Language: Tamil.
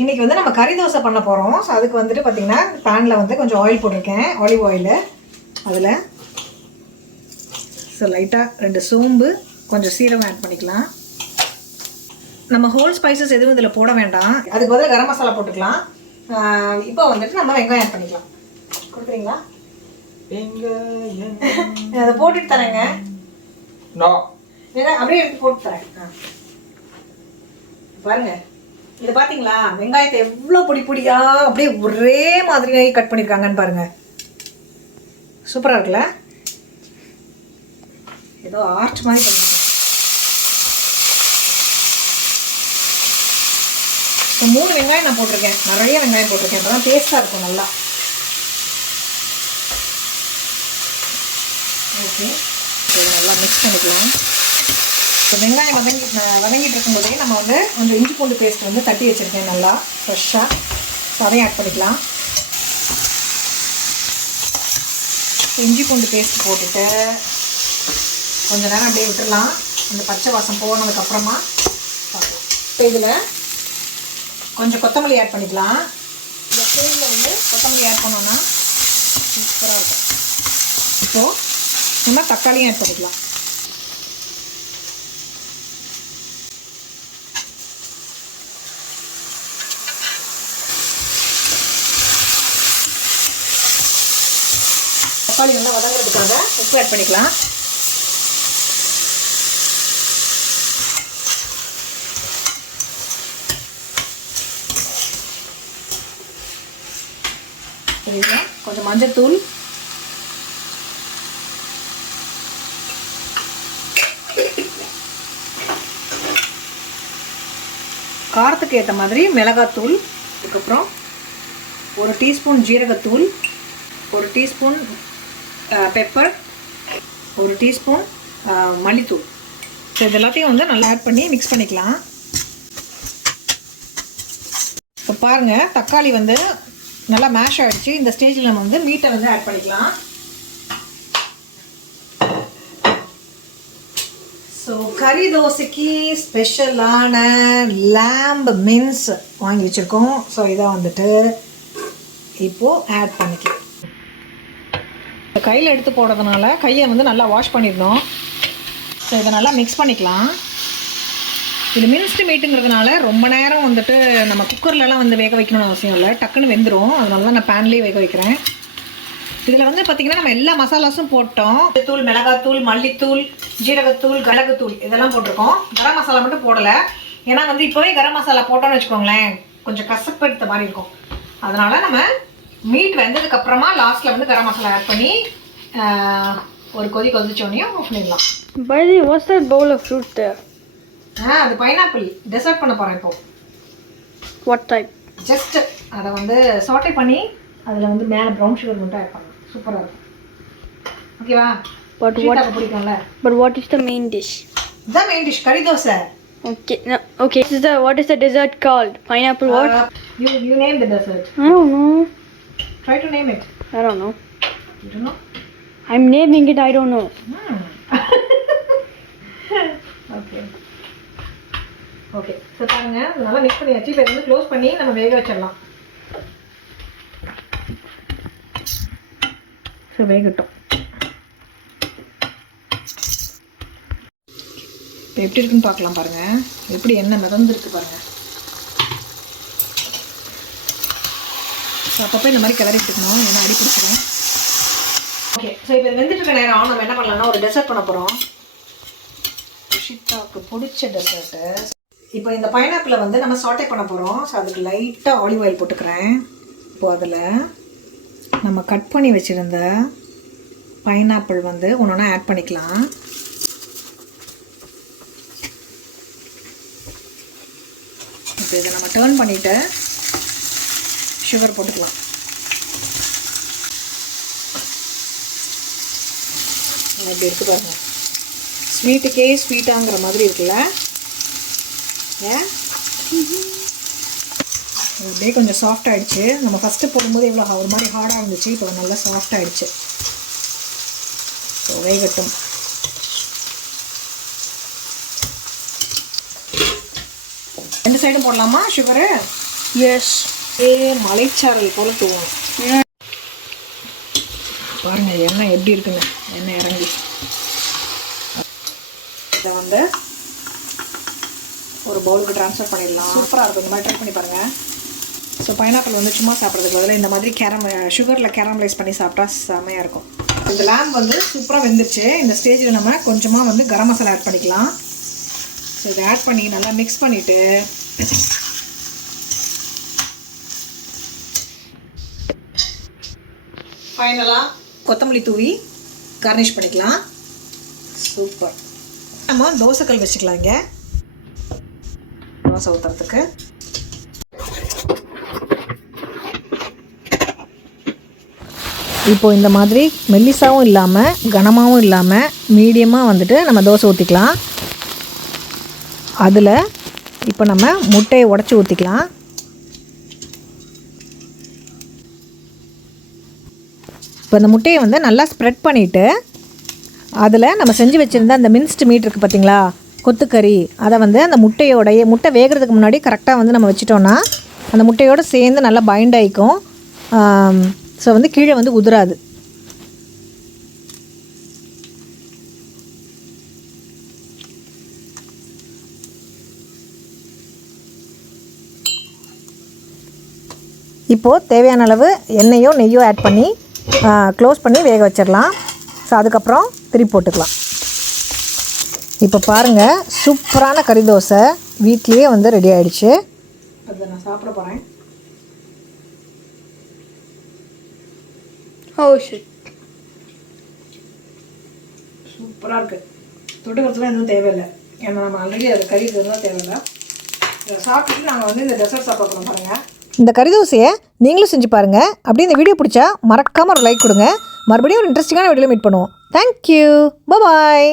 இன்றைக்கி வந்து நம்ம கறி தோசை பண்ண போகிறோம். ஸோ அதுக்கு வந்துட்டு பார்த்திங்கன்னா பேனில் வந்து கொஞ்சம் ஆயில் போட்டிருக்கேன், ஆலிவ் ஆயிலு. அதில் ஸோ லைட்டாக 2 சோம்பு, கொஞ்சம் சீரகம் ஆட் பண்ணிக்கலாம். நம்ம ஹோல் ஸ்பைசஸ் எதுவும் இதில் போட வேண்டாம். அதுக்கு பதிலாக கரம் மசாலா போட்டுக்கலாம். இப்போ வந்துட்டு நம்ம வெங்காயம் ஆட் பண்ணிக்கலாம். கொடுக்குறீங்களா? அதை போட்டுட்டு தரேங்க. அப்படியே எடுத்து போட்டு தரேன். பாருங்க, இது பார்த்தீங்களா, வெங்காயத்தை எவ்வளோ பொடி பொடியாக அப்படியே ஒரே மாதிரி கட் பண்ணியிருக்காங்கன்னு பாருங்க. சூப்பராக இருக்குல்ல? ஏதோ ஆர்ச் மாதிரி பண்ணியிருக்கேன். இப்போ 3 வெங்காயம் நான் போட்டிருக்கேன், நிறைய வெங்காயம் போட்டிருக்கேன். அப்போ தான் டேஸ்ட்டாக இருக்கும் நல்லா. ஓகே, இதை நல்லா மிக்ஸ் பண்ணிக்கலாம். இப்போ வெங்காயம் வதங்கிட்டு இருக்கும்போதே நம்ம வந்து கொஞ்சம் இஞ்சி பூண்டு பேஸ்ட் வந்து தட்டி வச்சுருக்கேன் நல்லா ஃப்ரெஷ்ஷாக. ஸோ அதையும் ஆட் பண்ணிக்கலாம். இஞ்சி பூண்டு பேஸ்ட் போட்டுட்டு கொஞ்சம் நேரம் அப்படியே விட்டுடலாம். அந்த பச்சை வாசம் போனதுக்கப்புறமா பார்க்கலாம். இப்போ இதில் கொஞ்சம் கொத்தமல்லி ஆட் பண்ணிக்கலாம். இந்த ஸ்டேஜில் வந்து கொத்தமல்லி ஆட் பண்ணோன்னா சூப்பராக இருக்கும். இப்போது நம்ம தக்காளியும் ஆட் பண்ணிக்கலாம். தக்காளி நல்லா வதங்கிறதுக்காக உப்பு ஆட் பண்ணிக்கலாம். சரிங்களா? கொஞ்சம் மஞ்சள்தூள், காரத்துக்கு ஏற்ற மாதிரி மிளகாத்தூள், அதுக்கப்புறம் 1 டீஸ்பூன் ஜீரகத்தூள், 1 டீஸ்பூன் பெப்பர், 1 டீஸ்பூன் மல்லித்தூள். ஸோ இது எல்லாத்தையும் வந்து நல்லா ஆட் பண்ணி மிக்ஸ் பண்ணிக்கலாம். இப்போ பாருங்கள், தக்காளி வந்து நல்லா மேஷ் ஆகிடுச்சு. இந்த ஸ்டேஜில் நம்ம வந்து மீட்டை வந்து ஆட் பண்ணிக்கலாம். ஸோ கறி தோசைக்கு ஸ்பெஷலான லேம்ப் மின்ஸ் வாங்கி வச்சுருக்கோம். ஸோ இதை வந்துட்டு இப்போது ஆட் பண்ணிக்கலாம். கையில் எடுத்து போடுறதுனால கையை வந்து நல்லா வாஷ் பண்ணிடணும். ஸோ இதை நல்லா மிக்ஸ் பண்ணிக்கலாம். இது மின்ஸ்டு மீட்டுங்கிறதுனால ரொம்ப நேரம் வந்துட்டு நம்ம குக்கர்லலாம் வந்து வேக வைக்கணும்னு அவசியம் இல்லை, டக்குன்னு வெந்துடும். அதனால தான் நான் பேன்லேயே வேக வைக்கிறேன். இதில் வந்து பார்த்திங்கன்னா நம்ம எல்லா மசாலாஸும் போட்டோம். தூள், மிளகாத்தூள், மல்லித்தூள், ஜீரகத்தூள், கலகுத்தூள் இதெல்லாம் போட்டிருக்கோம். கரம் மசாலா மட்டும் போடலை. ஏன்னா வந்து இப்போவே கரம் மசாலா போட்டோன்னு வச்சுக்கோங்களேன், கொஞ்சம் கசப்பு எடுத்த மாதிரி இருக்கும். அதனால் நம்ம மீட் வெந்ததுக்கப்புறமா லாஸ்ட்டில் வந்து கரம் மசாலா ஆட் பண்ணி ஒரு கொதிச்சோனையும் ஆஃப் பண்ணிடலாம். By the way, what's that bowl of fruit there? அது பைனாப்பிள் டெசர்ட் பண்ண போகிறேன் இப்போ. What type? ஜஸ்ட் அதை வந்து சாட்டே பண்ணி அதில் வந்து மேலே ப்ரௌன் சுகர் மட்டும் ஆட் பண்ணலாம். சூப்பராக இருக்கும். ஓகேவா? பிடிக்கும்ல. But what is the main dish? The main dish, கறி dosa. Okay, no, okay. What is the dessert called? Pineapple what? You name the dessert. I don't know. Try to name it. I don't know. You don't know? I'm naming it, I don't know. Okay. Okay, so பாருங்க, நல்லா மிக்ஸ் பண்ணியாச்சு. இப்போ வந்து க்ளோஸ் பண்ணி நம்ம வேக வச்சிடலாம். ஸோ வேகட்டும். இப்போ எப்படி இருக்குன்னு பார்க்கலாம். பாருங்கள் எப்படி எண்ணெய் மிதந்துருக்கு பாருங்கள். ஸோ அப்பப்போ இந்த மாதிரி கிளறி விட்டுக்கணும், ஏன்னா அடி பிடிச்சிடும். ஓகே, ஸோ இப்போ வெந்துட்டு இருக்க நேரம் நம்ம என்ன பண்ணலாம்னா ஒரு டெசர்ட் பண்ண போகிறோம். ரிஷிதாவுக்கு பிடிச்ச டெசர்ட்டு. இப்போ இந்த பைனாப்பிளை வந்து நம்ம சாட்டே பண்ண போகிறோம். ஸோ அதுக்கு லைட்டாக ஆலிவ் ஆயில் போட்டுக்கிறேன். இப்போது அதில் நம்ம கட் பண்ணி வச்சுருந்த பைனாப்பிள் வந்து ஒன்று ஒன்றா ஆட் பண்ணிக்கலாம். இப்போ இதை நம்ம டர்ன் பண்ணிவிட்டு சுகர் போட்டுக்கலாம். இப்படி இருக்குது பாருங்கள், ஸ்வீட்டுக்கே ஸ்வீட்டாங்கிற மாதிரி இருக்குல்ல. ஏன் அப்படியே கொஞ்சம் சாஃப்ட் ஆகிடுச்சு. நம்ம ஃபஸ்ட்டு போடும்போது எவ்வளோ ஒரு மாதிரி ஹார்டாக இருந்துச்சு, இப்போ நல்லா சாஃப்ட் ஆகிடுச்சு. ஸோ வேகட்டும். ரெண்டு சைடும் போடலாமா சுகரு? Yes. மலைச்சாரல் போல் தூவணும். பாருங்கள் எண்ணெய் எப்படி இருக்குங்க, எண்ணெய் இறங்கி. இதை வந்து ஒரு பவுலுக்கு ட்ரான்ஸ்ஃபர் பண்ணிடலாம். சூப்பராக இருக்கும், இந்த மாதிரி ட்ரை பண்ணி பாருங்கள். ஸோ பைனாப்பிள் வந்து சும்மா சாப்பிட்றதுக்கு பதிலாக இந்த மாதிரி சுகரில் கேரமலைஸ் பண்ணி சாப்பிட்டா செமையாக இருக்கும். இந்த லேம்ப் வந்து சூப்பராக வெந்துருச்சு. இந்த ஸ்டேஜில் நம்ம கொஞ்சமாக வந்து கரம் மசாலா ஆட் பண்ணிக்கலாம். ஸோ இதை ஆட் பண்ணி நல்லா மிக்ஸ் பண்ணிவிட்டு ஃபைனலாக கொத்தமல்லி தூவி கார்னிஷ் பண்ணிக்கலாம். சூப்பர். நம்ம தோசைக்கல் வச்சுக்கலாம். இங்கே தோசை ஊற்றுறதுக்கு இப்போது இந்த மாதிரி மெல்லிசாவும் இல்லாமல் கனமாகவும் இல்லாமல் மீடியமாக வந்துட்டு நம்ம தோசை ஊற்றிக்கலாம். அதில் இப்போ நம்ம முட்டையை உடச்சி ஊற்றிக்கலாம். இப்போ இந்த முட்டையை வந்து நல்லா ஸ்ப்ரெட் பண்ணிவிட்டு அதில் நம்ம செஞ்சு வச்சுருந்த அந்த மின்ஸ்டு மீட் இருக்குது பார்த்திங்களா, கொத்துக்கறி, அதை வந்து அந்த முட்டை வேகிறதுக்கு முன்னாடி கரெக்டாக வந்து நம்ம வச்சிட்டோன்னா அந்த முட்டையோடு சேர்ந்து நல்லா பைண்ட் ஆகிக்கும். ஸோ வந்து கீழே வந்து உதிராது. இப்போது தேவையான அளவு எண்ணெயோ நெய்யோ ஆட் பண்ணி க்ளோஸ் பண்ணி வேக வச்சிடலாம். ஸோ அதுக்கப்புறம் திருப்பி போட்டுக்கலாம். இப்போ பாருங்கள், சூப்பரான கறி தோசை வீட்லேயே வந்து ரெடி ஆகிடுச்சு. அதை நான் சாப்பிட போகிறேன். Oh shit. சூப்பராக இருக்குது. தொட்டுக்கிறதுலாம் எதுவும் தேவையில்லை, ஏன்னா நம்ம ஆல்ரெடி அது கறி இதெல்லாம் தேவையில்லை. இதை சாப்பிட்டுட்டு நாங்கள் வந்து இந்த டெசர்ட் சாப்பிட போகிறோம். பாருங்கள், இந்த கறி தோசையை நீங்களும் செஞ்சு பாருங்கள். அப்படி இந்த வீடியோ பிடிச்சா மறக்காமல் ஒரு லைக் கொடுங்க. மறுபடியும் ஒரு இன்ட்ரெஸ்டிங்கான வீடியோவில் மீட் பண்ணுவோம். தேங்க்யூ, பாய்.